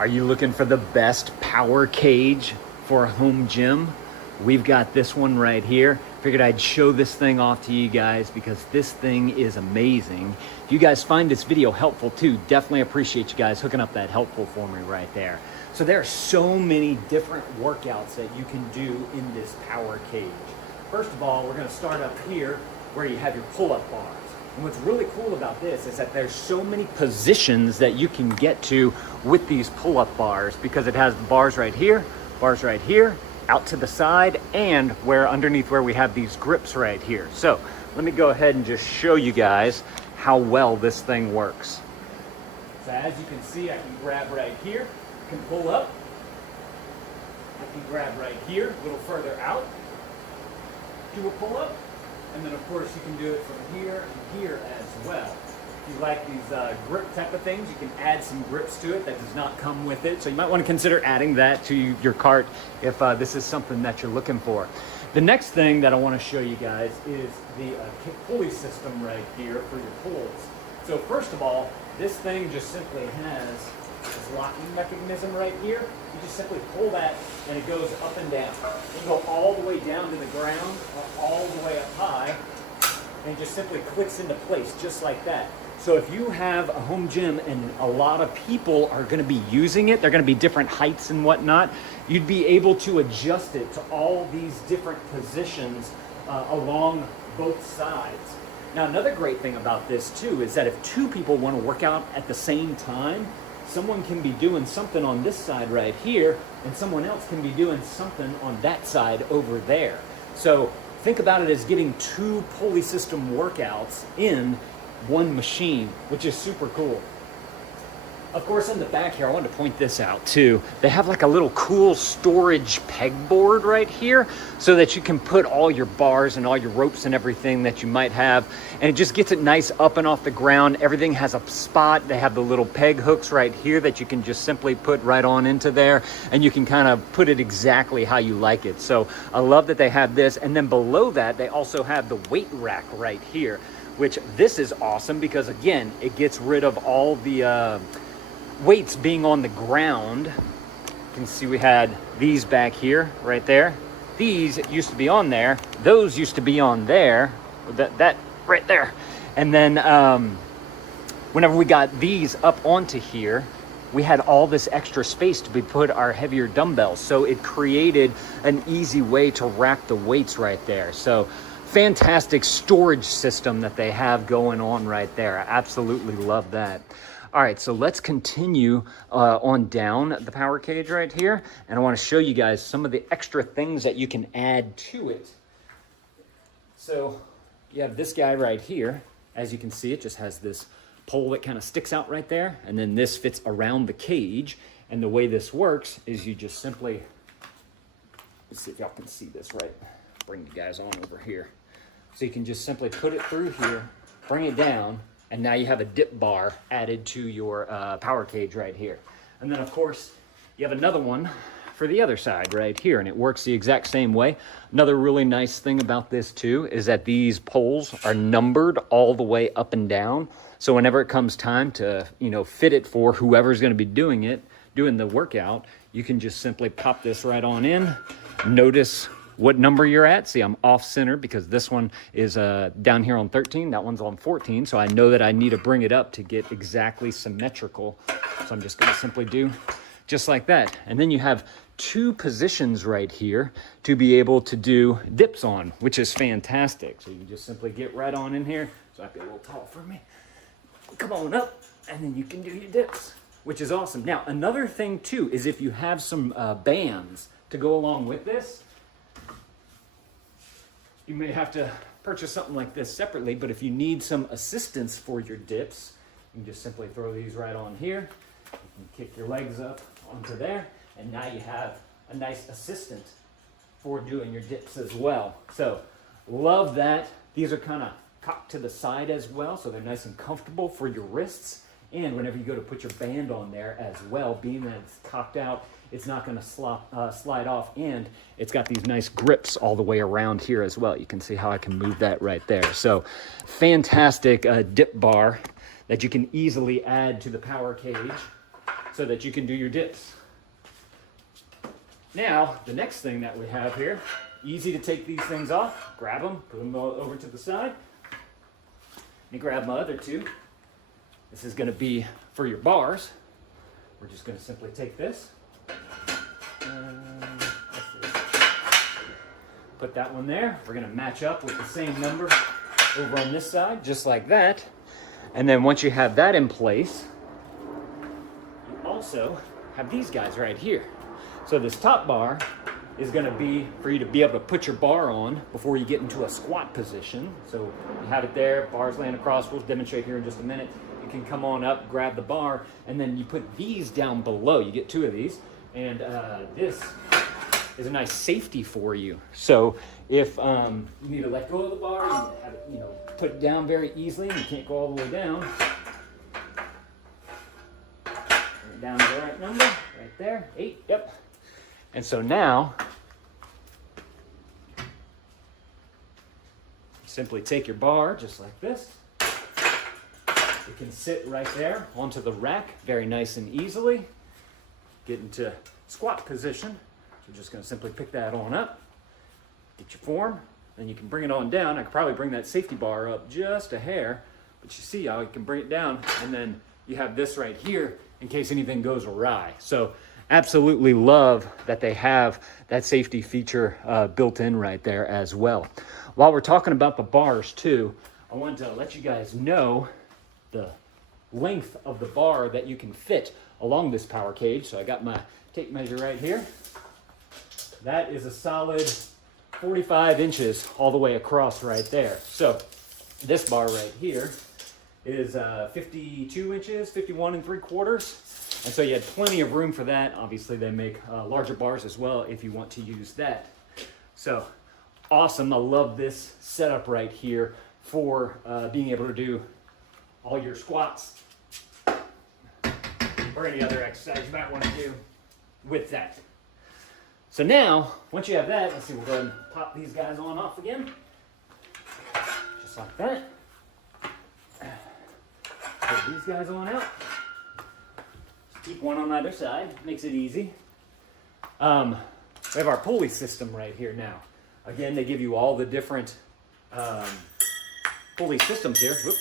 Are you looking for the best power cage for a home gym? We've got this one right here. Figured I'd show this thing off to you guys because this thing is amazing. If you guys find this video helpful too, definitely appreciate you guys hooking up that helpful for me right there. So there are so many different workouts that you can do in this power cage. First of all, we're gonna start up here where you have your pull-up bars. And what's really cool about this is that there's so many positions that you can get to with these pull-up bars because it has bars right here, out to the side, and where underneath where we have these grips right here. So let me go ahead and just show you guys how well this thing works. So as you can see, I can grab right here, I can pull up, I can grab right here, a little further out, do a pull-up, and then of course you can do it from here and here as well. If you like these grip type of things, you can add some grips to it that does not come with it. So you might want to consider adding that to your cart if this is something that you're looking for. The next thing that I want to show you guys is the pulley system right here for your pulls. So first of all, this thing just simply has this locking mechanism right here. You just simply pull that and it goes up and down. You can go all the way down to the ground or all the way up high, and it just simply clicks into place just like that. So if you have a home gym and a lot of people are going to be using it, they're going to be different heights and whatnot, you'd be able to adjust it to all these different positions along both sides. Now another great thing about this too is that if two people want to work out at the same time, someone can be doing something on this side right here and someone else can be doing something on that side over there. So think about it as getting two pulley system workouts in one machine, which is super cool. Of course, in the back here, I wanted to point this out too. They have like a little cool storage pegboard right here so that you can put all your bars and all your ropes and everything that you might have. And it just gets it nice up and off the ground. Everything has a spot. They have the little peg hooks right here that you can just simply put right on into there. And you can kind of put it exactly how you like it. So I love that they have this. And then below that, they also have the weight rack right here, which this is awesome because again, it gets rid of all the weights being on the ground. You can see we had these back here, right there. These used to be on there. Those used to be on there. That right there. And then whenever we got these up onto here, we had all this extra space to put our heavier dumbbells. So it created an easy way to rack the weights right there. So fantastic storage system that they have going on right there. I absolutely love that. All right, so let's continue on down the power cage right here. And I want to show you guys some of the extra things that you can add to it. So you have this guy right here. As you can see, it just has this pole that kind of sticks out right there. And then this fits around the cage. And the way this works is you just simply, let's see if y'all can see this right. Bring you guys on over here. So you can just simply put it through here, bring it down, and now you have a dip bar added to your power cage right here. And then of course, you have another one for the other side right here, and it works the exact same way. Another really nice thing about this too is that these poles are numbered all the way up and down. So whenever it comes time to, fit it for whoever's gonna be doing the workout, you can just simply pop this right on in. Notice what number you're at. See, I'm off center because this one is down here on 13, that one's on 14, so I know that I need to bring it up to get exactly symmetrical. So I'm just gonna simply do just like that. And then you have two positions right here to be able to do dips on, which is fantastic. So you just simply get right on in here. So I'd be a little tall for me. Come on up, and then you can do your dips, which is awesome. Now, another thing too is if you have some bands to go along with this, you may have to purchase something like this separately, but if you need some assistance for your dips, you can just simply throw these right on here. You can kick your legs up onto there, and now you have a nice assistant for doing your dips as well. So, love that. These are kind of cocked to the side as well, so they're nice and comfortable for your wrists. And whenever you go to put your band on there as well, being that it's cocked out, it's not going to slide off, and it's got these nice grips all the way around here as well. You can see how I can move that right there. So fantastic dip bar that you can easily add to the power cage. So so that you can do your dips. Now, the next thing that we have here, easy to take these things off, grab them, put them over to the side. Let me grab my other two. This is going to be for your bars. We're just going to simply take this. Put that one there. We're going to match up with the same number over on this side, just like that. And then once you have that in place, you also have these guys right here. So this top bar is going to be for you to be able to put your bar on before you get into a squat position. So you have it there, bars laying across. We'll demonstrate here in just a minute. You can come on up, grab the bar, and then you put these down below. You get two of these, and this is a nice safety for you. So if you need to let go of the bar, you have it, put it down very easily, and you can't go all the way down. Bring it down to the right number, right there, 8, yep. And so now, simply take your bar just like this. It can sit right there onto the rack very nice and easily. Get into squat position. So we're just going to simply pick that on up. Get your form. Then you can bring it on down. I could probably bring that safety bar up just a hair. But you see how you can bring it down. And then you have this right here in case anything goes awry. So absolutely love that they have that safety feature built in right there as well. While we're talking about the bars too, I wanted to let you guys know the length of the bar that you can fit along this power cage. So I got my tape measure right here. That is a solid 45 inches all the way across right there. So this bar right here is 52 inches, 51 3/4. And so you had plenty of room for that. Obviously they make larger bars as well if you want to use that. So awesome, I love this setup right here for being able to do all your squats or any other exercise you might want to do with that. So now, once you have that, let's see, we'll go ahead and pop these guys on off again. Just like that. Put these guys on out. Just keep one on either side, makes it easy. We have our pulley system right here now. Again, they give you all the different pulley systems here. Whoop.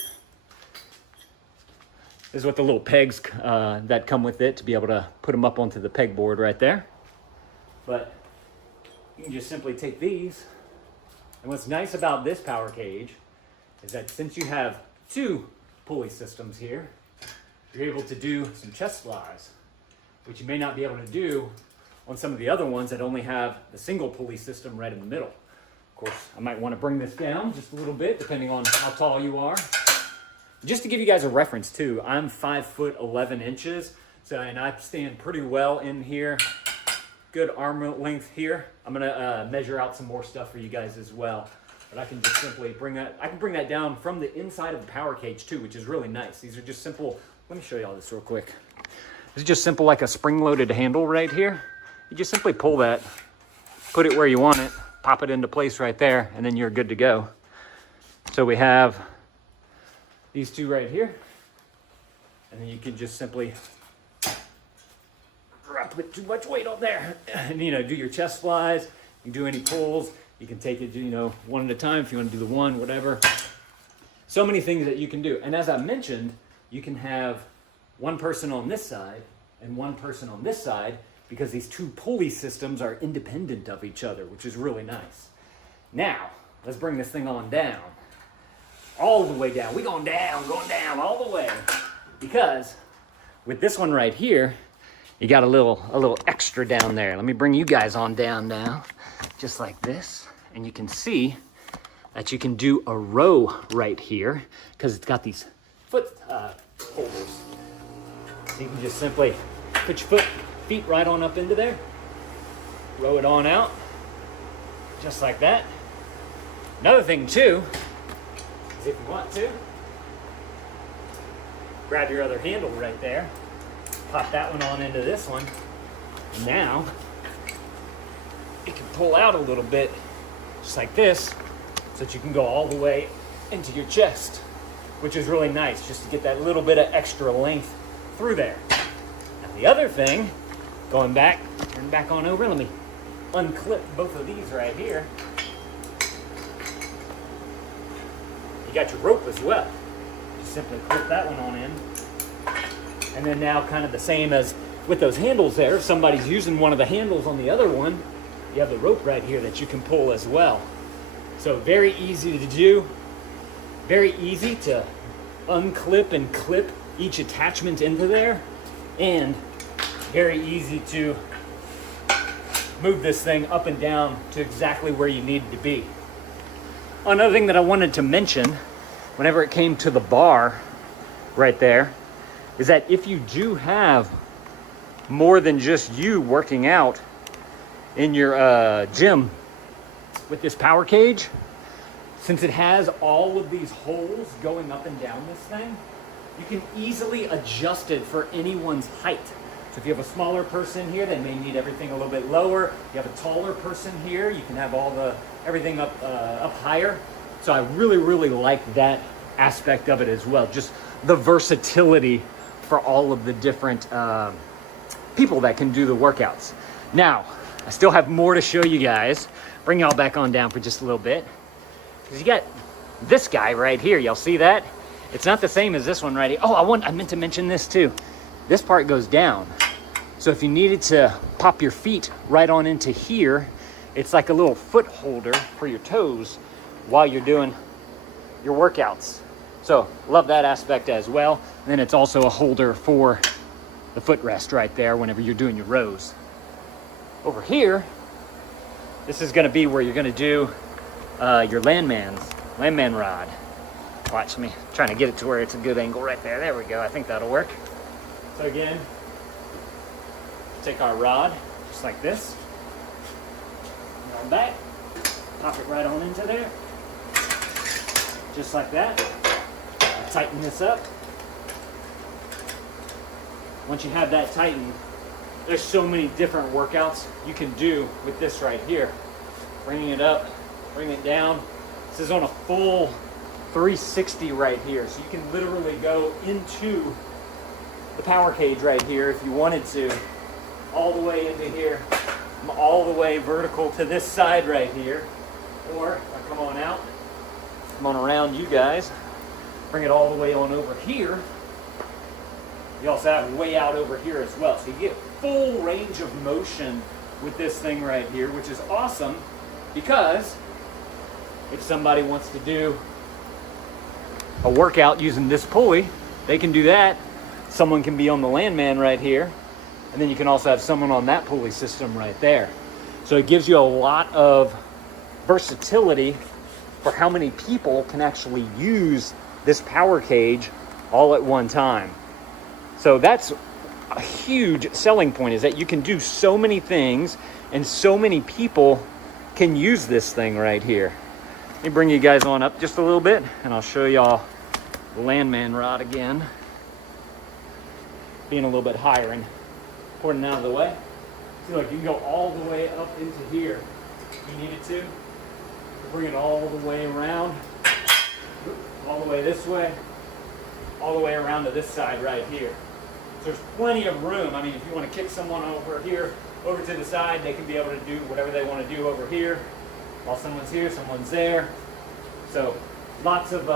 This is what the little pegs that come with it to be able to put them up onto the pegboard right there. But you can just simply take these. And what's nice about this power cage is that since you have two pulley systems here, you're able to do some chest flies, which you may not be able to do on some of the other ones that only have the single pulley system right in the middle. Of course, I might want to bring this down just a little bit, depending on how tall you are. Just to give you guys a reference too, I'm 5'11", so and I stand pretty well in here. Good arm length here. I'm gonna measure out some more stuff for you guys as well. But I can just simply bring that. I can bring that down from the inside of the power cage too, which is really nice. These are just simple. Let me show you all this real quick. This is just simple, like a spring-loaded handle right here. You just simply pull that, put it where you want it, pop it into place right there, and then you're good to go. So we have these two right here, and then you can just simply not put too much weight on there, and do your chest flies. You can do any pulls. You can take it, one at a time if you want to do the one, whatever. So many things that you can do. And as I mentioned, you can have one person on this side and one person on this side because these two pulley systems are independent of each other, which is really nice. Now, let's bring this thing on down. All the way down. We're going down all the way. Because with this one right here, you got a little extra down there. Let me bring you guys on down now, just like this. And you can see that you can do a row right here because it's got these foot holders. So you can just simply put your feet right on up into there, row it on out, just like that. Another thing too, is if you want to, grab your other handle right there, pop that one on into this one, and now you can pull out a little bit, just like this, so that you can go all the way into your chest, which is really nice, just to get that little bit of extra length through there. Now The other thing, going back, turn back on over, let me unclip both of these right here. You got your rope as well. Just simply clip that one on in. And then now kind of the same as with those handles there, if somebody's using one of the handles on the other one, you have the rope right here that you can pull as well. So very easy to do, very easy to unclip and clip each attachment into there, and very easy to move this thing up and down to exactly where you need it to be. Another thing that I wanted to mention, whenever it came to the bar right there, is that if you do have more than just you working out in your gym with this power cage, since it has all of these holes going up and down this thing, you can easily adjust it for anyone's height. So if you have a smaller person here, they may need everything a little bit lower. If you have a taller person here, you can have everything up higher. So I really, really like that aspect of it as well. Just the versatility for all of the different people that can do the workouts. Now, I still have more to show you guys. Bring y'all back on down for just a little bit. Because you got this guy right here. Y'all see that? It's not the same as this one right here. Oh, I meant to mention this too. This part goes down. So if you needed to pop your feet right on into here, it's like a little foot holder for your toes while you're doing your workouts. So love that aspect as well. And then it's also a holder for the footrest right there whenever you're doing your rows. Over here, this is gonna be where you're gonna do your landman rod. Watch me, trying to get it to where it's a good angle right there. There we go, I think that'll work. So again, take our rod, just like this. And on back, pop it right on into there. Just like that. Tighten this up. Once you have that tightened, there's so many different workouts you can do with this right here. Bringing it up, bring it down. This is on a full 360 right here. So you can literally go into the power cage right here if you wanted to, all the way into here, all the way vertical to this side right here. Or if I come on out, come on around you guys, bring it all the way on over here. You also have way out over here as well. So you get full range of motion with this thing right here, which is awesome because if somebody wants to do a workout using this pulley, they can do that. Someone can be on the Landmine right here, and then you can also have someone on that pulley system right there. So it gives you a lot of versatility for how many people can actually use this power cage all at one time. So that's a huge selling point, is that you can do so many things and so many people can use this thing right here. Let me bring you guys on up just a little bit and I'll show y'all the Landmine rod again. Being a little bit higher and putting it out of the way. See, look, you can go all the way up into here if you needed to. Bring it all the way around, all the way this way, all the way around to this side right here. So there's plenty of room. I mean, if you want to kick someone over here, over to the side, they can be able to do whatever they want to do over here. While someone's here, someone's there. So lots of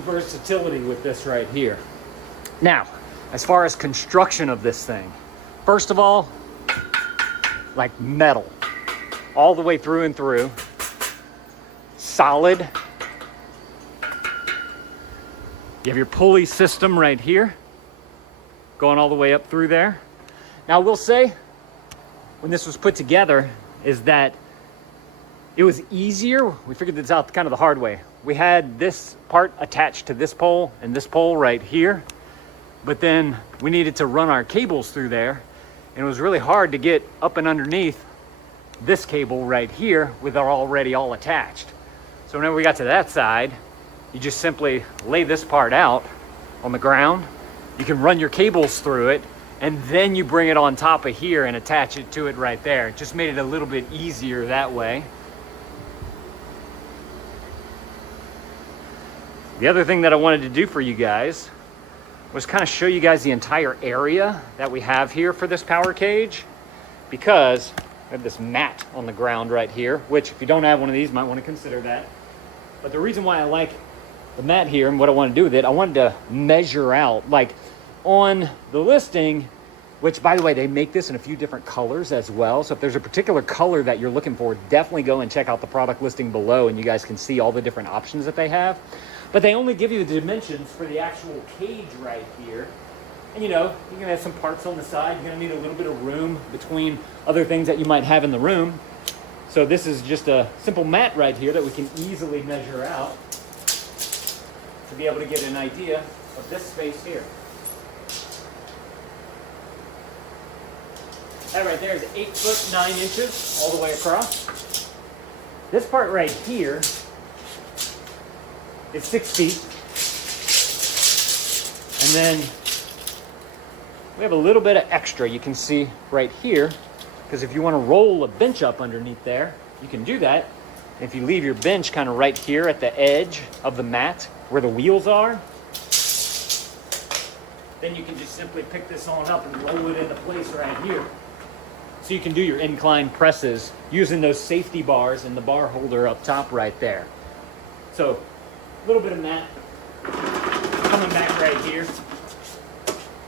versatility with this right here. Now, as far as construction of this thing, first of all, like metal, all the way through and through, solid. You have your pulley system right here, going all the way up through there. Now, I will say, when this was put together, is that it was easier. We figured this out kind of the hard way. We had this part attached to this pole and this pole right here, but then we needed to run our cables through there, and it was really hard to get up and underneath this cable right here with it already all attached. So whenever we got to that side, you just simply lay this part out on the ground. You can run your cables through it, and then you bring it on top of here and attach it to it right there. It just made it a little bit easier that way. The other thing that I wanted to do for you guys was kind of show you guys the entire area that we have here for this power cage, because we have this mat on the ground right here, which if you don't have one of these, you might want to consider that. But the reason why I like the mat here and what I want to do with it, I wanted to measure out, like on the listing, which by the way, they make this in a few different colors as well. So if there's a particular color that you're looking for, definitely go and check out the product listing below and you guys can see all the different options that they have. But they only give you the dimensions for the actual cage right here. And you know, you're gonna have some parts on the side. You're gonna need a little bit of room between other things that you might have in the room. So this is just a simple mat right here that we can easily measure out to be able to get an idea of this space here. That right there is 8 foot 9 inches all the way across. This part right here is 6 feet. And then we have a little bit of extra you can see right here, because if you want to roll a bench up underneath there, you can do that. If you leave your bench kind of right here at the edge of the mat where the wheels are, then you can just simply pick this on up and roll it into place right here. So you can do your incline presses using those safety bars and the bar holder up top right there. So a little bit of mat coming back right here.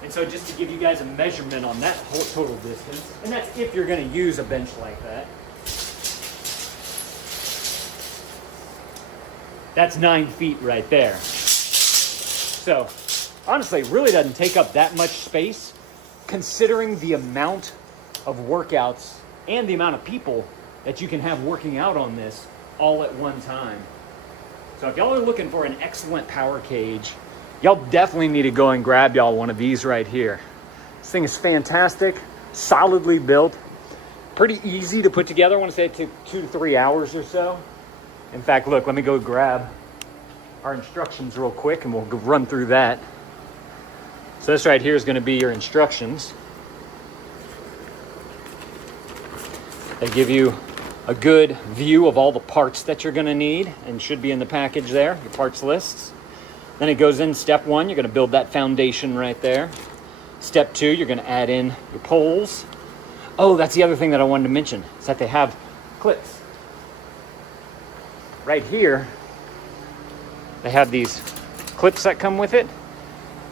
And so just to give you guys a measurement on that whole total distance, and that's if you're going to use a bench like that. That's 9 feet right there. So honestly, it really doesn't take up that much space considering the amount of workouts and the amount of people that you can have working out on this all at one time. So if y'all are looking for an excellent power cage, y'all definitely need to go and grab y'all one of these right here. This thing is fantastic, solidly built, pretty easy to put together. I want to say it took 2 to 3 hours or so. In fact, look, let me go grab our instructions real quick and we'll go run through that. So this right here is going to be your instructions. They give you a good view of all the parts that you're going to need and should be in the package there, your parts lists. Then it goes in step 1, you're going to build that foundation right there. Step 2, you're going to add in your poles. Oh, that's the other thing that I wanted to mention, is that they have clips. Right here, they have these clips that come with it.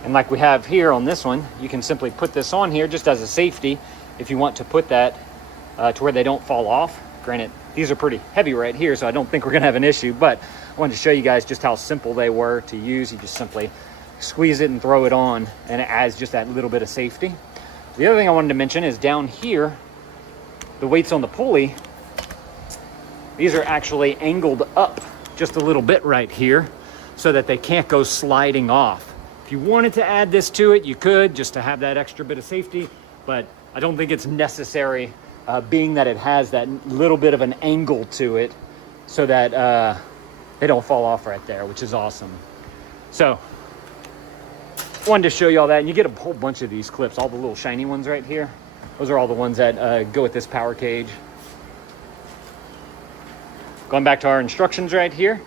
And like we have here on this one, you can simply put this on here just as a safety if you want to put that to where they don't fall off. Granted, these are pretty heavy right here, so I don't think we're going to have an issue, but I wanted to show you guys just how simple they were to use. You just simply squeeze it and throw it on, and it adds just that little bit of safety. The other thing I wanted to mention is down here, the weights on the pulley, these are actually angled up just a little bit right here so that they can't go sliding off. If you wanted to add this to it, you could, just to have that extra bit of safety, but I don't think it's necessary, being that it has that little bit of an angle to it so that they don't fall off right there, which is awesome. So wanted to show you all that, and you get a whole bunch of these clips, all the little shiny ones right here. Those are all the ones that go with this power cage. Going back to our instructions right here.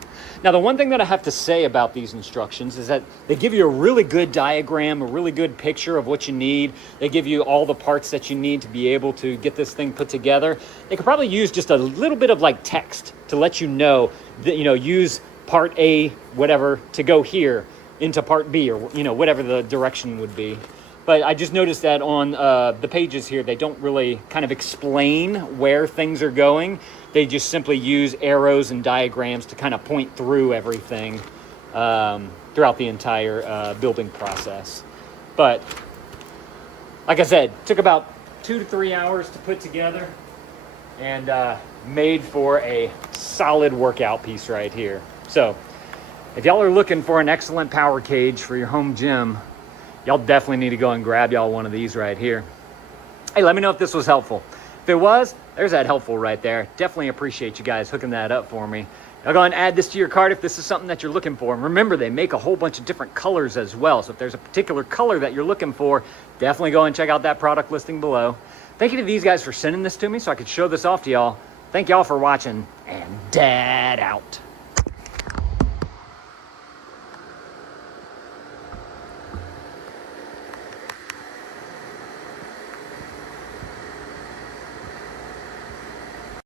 Now, the one thing that I have to say about these instructions is that they give you a really good diagram, a really good picture of what you need. They give you all the parts that you need to be able to get this thing put together. They could probably use just a little bit of like text to let you know that, you know, use part A, whatever, to go here into part B, or, you know, whatever the direction would be. But I just noticed that on the pages here, they don't really kind of explain where things are going. They just simply use arrows and diagrams to kind of point through everything throughout the entire building process. But like I said, took about 2 to 3 hours to put together, and made for a solid workout piece right here. So if y'all are looking for an excellent power cage for your home gym, y'all definitely need to go and grab y'all one of these right here. Hey, let me know if this was helpful. If it was, there's that helpful right there. Definitely appreciate you guys hooking that up for me. Now go and add this to your cart if this is something that you're looking for. And remember, they make a whole bunch of different colors as well. So if there's a particular color that you're looking for, definitely go and check out that product listing below. Thank you to these guys for sending this to me so I could show this off to y'all. Thank y'all for watching, and Dad out.